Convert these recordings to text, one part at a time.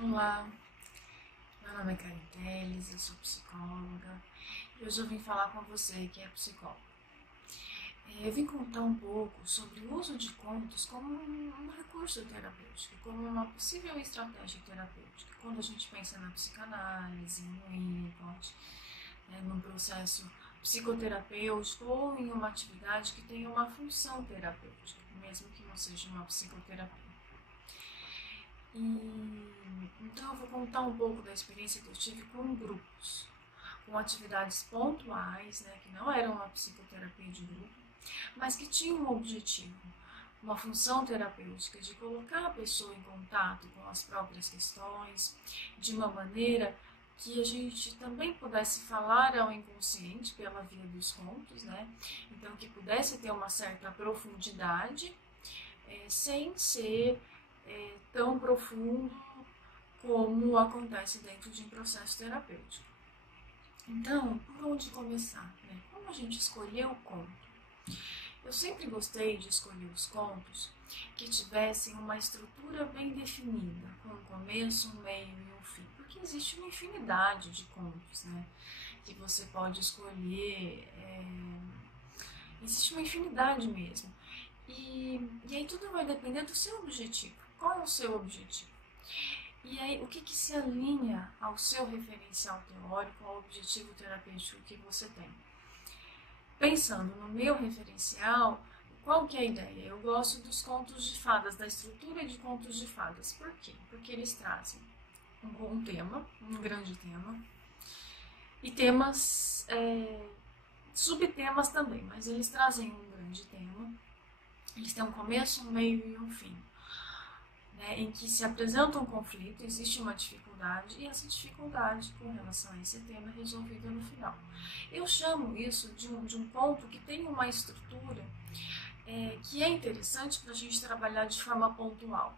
Olá, meu nome é Karen Telles, eu sou psicóloga e hoje eu vim falar com você que é psicóloga. Eu vim contar um pouco sobre o uso de contos como um recurso terapêutico, como uma possível estratégia terapêutica. Quando a gente pensa na psicanálise, no Winnicott, num processo psicoterapêutico ou em uma atividade que tenha uma função terapêutica, mesmo que não seja uma psicoterapia. Então eu vou contar um pouco da experiência que eu tive com grupos, com atividades pontuais, que não eram uma psicoterapia de grupo, mas que tinham um objetivo, uma função terapêutica de colocar a pessoa em contato com as próprias questões, de uma maneira que a gente também pudesse falar ao inconsciente pela via dos contos, então que pudesse ter uma certa profundidade, sem ser tão profundo como acontece dentro de um processo terapêutico. Então, por onde começar? Como a gente escolheu o conto? Eu sempre gostei de escolher os contos que tivessem uma estrutura bem definida, com um começo, um meio e um fim, porque existe uma infinidade de contos, que você pode escolher, existe uma infinidade mesmo. E aí tudo vai depender do seu objetivo. Qual é o seu objetivo? E aí, o que se alinha ao seu referencial teórico, ao objetivo terapêutico que você tem? Pensando no meu referencial, qual que é a ideia? Eu gosto dos contos de fadas, da estrutura de contos de fadas. Por quê? Porque eles trazem um tema, um grande tema, e temas, subtemas também, mas eles trazem um grande tema. Eles têm um começo, um meio e um fim, em que se apresenta um conflito, existe uma dificuldade, e essa dificuldade com relação a esse tema é resolvida no final. Eu chamo isso de um conto que tem uma estrutura que é interessante para a gente trabalhar de forma pontual.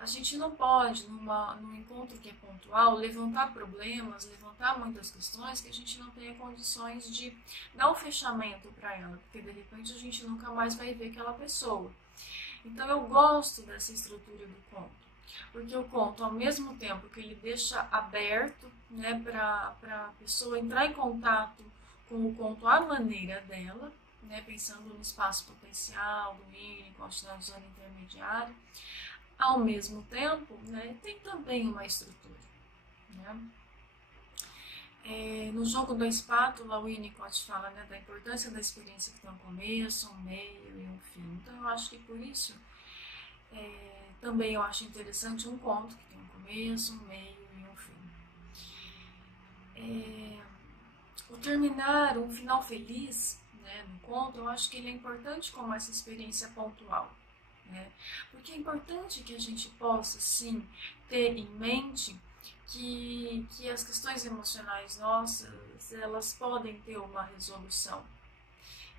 A gente não pode, num encontro que é pontual, levantar problemas, levantar muitas questões que a gente não tenha condições de dar um fechamento para ela, porque de repente a gente nunca mais vai ver aquela pessoa. Então eu gosto dessa estrutura do conto, porque o conto, ao mesmo tempo que ele deixa aberto para a pessoa entrar em contato com o conto à maneira dela, pensando no espaço potencial, do Winnicott, da zona intermediária, ao mesmo tempo tem também uma estrutura. No jogo da espátula, o Winnicott fala da importância da experiência que tem um começo, um meio e um fim. Então eu acho que por isso também eu acho interessante um conto que tem um começo, um meio e um fim. O terminar, um final feliz no conto, eu acho que ele é importante como essa experiência pontual. Porque é importante que a gente possa, sim, ter em mente que as questões emocionais nossas, elas podem ter uma resolução.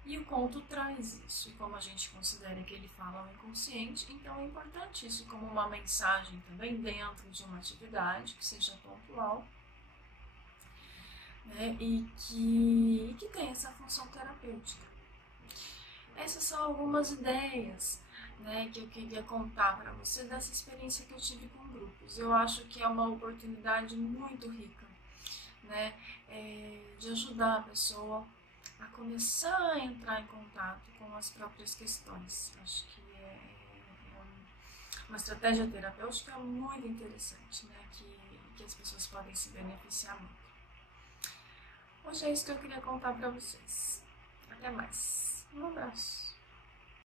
E o conto traz isso, e como a gente considera que ele fala ao inconsciente, então é importante isso como uma mensagem também dentro de uma atividade que seja pontual, e que tem essa função terapêutica. Essas são algumas ideias que eu queria contar para você dessa experiência que eu tive com grupos. Eu acho que é uma oportunidade muito rica de ajudar a pessoa a começar a entrar em contato com as próprias questões. Acho que é uma estratégia terapêutica muito interessante, que as pessoas podem se beneficiar muito. Hoje é isso que eu queria contar para vocês. Até mais. Um abraço.